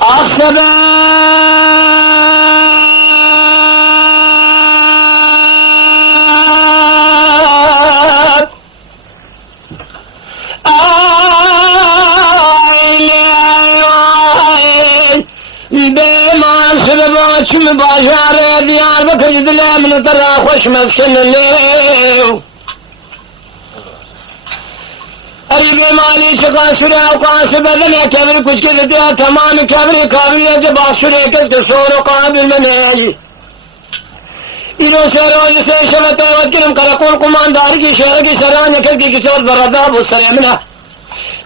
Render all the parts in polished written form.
أخذ بما بازار ديار بكر يدلي من ترى خوش مسكن الليل अरे माली सुरे अवकाश बदन है केवल कुछ के दिया तमाम केवल काबिल जब आशुरे के सोरो काबिल में नहीं इनो से रोज से शबते वकिल करकोल कुमानदार की शहर की सरान निकल की किशोर बरदा बुसरेमना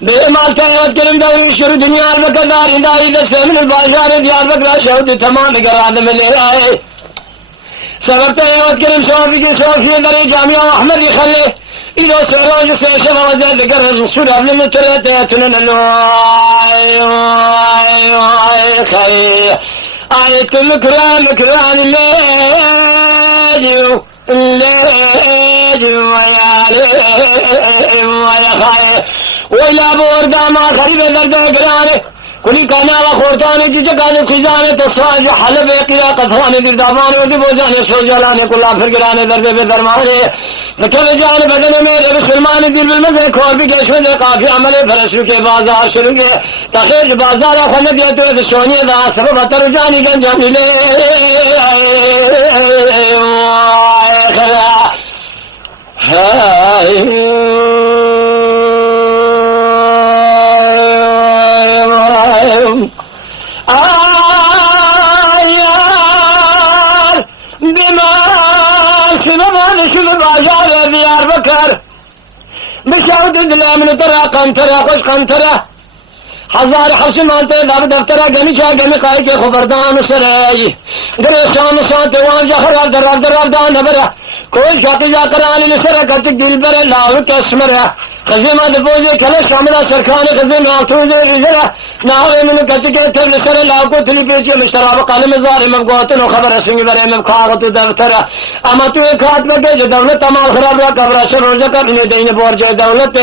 बेमाल के वकिल दौरी शुरू दुनिया में कदार इंदाई दसे में बाजार दियार बकरा शहद तमाम गराद में ले आए सबते वकिल सोफी की सोफी दरे जामिया अहमद खले إذا سراج سيشن وزاد قرر سورة من ترتاتنا خير آية الكرام كرام الليل ويا خير وإلا بوردا ما خريب درد قرانه كل كان وخورتان جيجا كان خزانه تصواج حلب قرا قطوان دردابان ودي بوجان سوجلان كل افر قرانه درب بدرمانه نکل جان بدن میں مسلمان دل میں دیکھو بھی کیسے دے کافی عمل فرس کے بازار شروع کے تخرج بازار خن دے تو سونے دا سب بتر جانی گنج ملے بشاود دلا من ترى قنطرة خوش قنطرة हजार हफ्स मानते दब दफ्तरा गमी चाह गमी काई के खबरदान सराई गरे शाम साते वहां जहरा दरा दरा दान नबरा कोई शाती जा कराने सरा कच दिल पर लाव कसमरा खजीमा दपोजे खले शामला सरखाने खजी नाथू जे इजरा नावे मन कच के थे सरा लाव को थली पेचे मुशतराब कलम जार में गोतनो खबर सिंह बरे में खागत दफ्तरा अमतु खात में के दौलत तमाम खराब रा कब्र से रोज करने देने बोर जे दौलत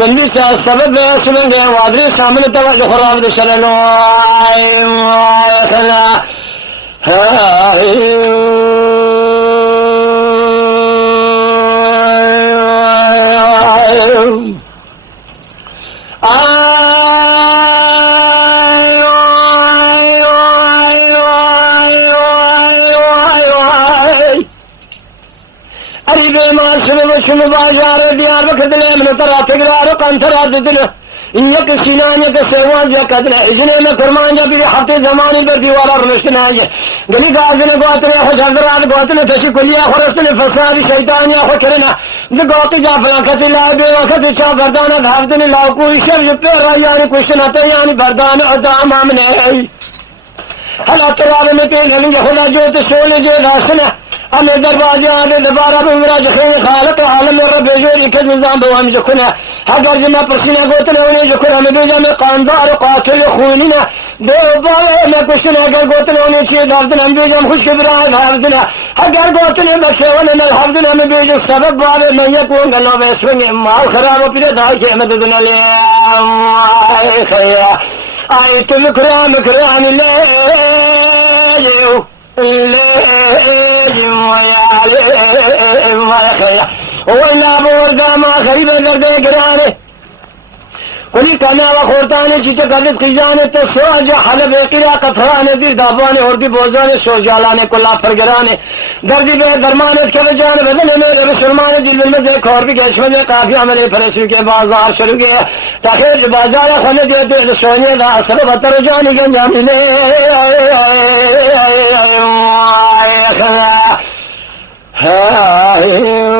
बंदी से सबब सुनगे वादरी सामने خراب دشرنو خلا अरे बेमार सुन बाजार दियार बखदले मन तरा तगरार कंथरा दिल इन्हें सीनाने के सेवान या कदने इजने में कुर्बान जब ये हफ्ते जमाने पर दीवारा रुश्तन आएंगे गली गाजने गोतने खुश हजरात गोतने तशी कुलिया खुरसने फसादी शैतानिया खुश करना जो गोती जाफला खसी लाए बेवा खसी चाह बरदाना धावतने लाओ कोई शब जो पेरा यानी कुछ नते यानी बरदान अदाम आमने हला तराब में के गलेंगे खुदा जो तो सोले जो रासना हमें दरवाजे आने दोबारा बुमरा जखेंगे खालक आलम रब जोरी के निजाम बवाम जखना अगर जमा पसीना गोतने उन्हें जखना में बेजा में कानदार कातिल खूनिना दे बावे में कुछ न अगर गोतने उन्हें चे दर्दन हम बेजा खुश के बिराए भावदना अगर गोतने बसेवन में हवदना में बेजा सबब बावे में ये कौन गलो बेसवेंगे माल खराब पिरे दाई के मदद न ले खया आए तुम कुरान कुरान ले وإلا بوردا ما خريب الدردة قرانه كل كنا وخورتانه چيچه قدس قيجانه تسواج حلب قرا قطرانه دير دابانه وردي بوزانه سوجالانه كلا فرقرانه دردي بے درمانت کل جان بدن میرے مسلمان دل میں سے کھور بھی کیش میں کافی عمل فرسو کے بازار شروع کے تاخیر بازار خن دے تو سونے دا اثر بتر جانی گنجام لے ها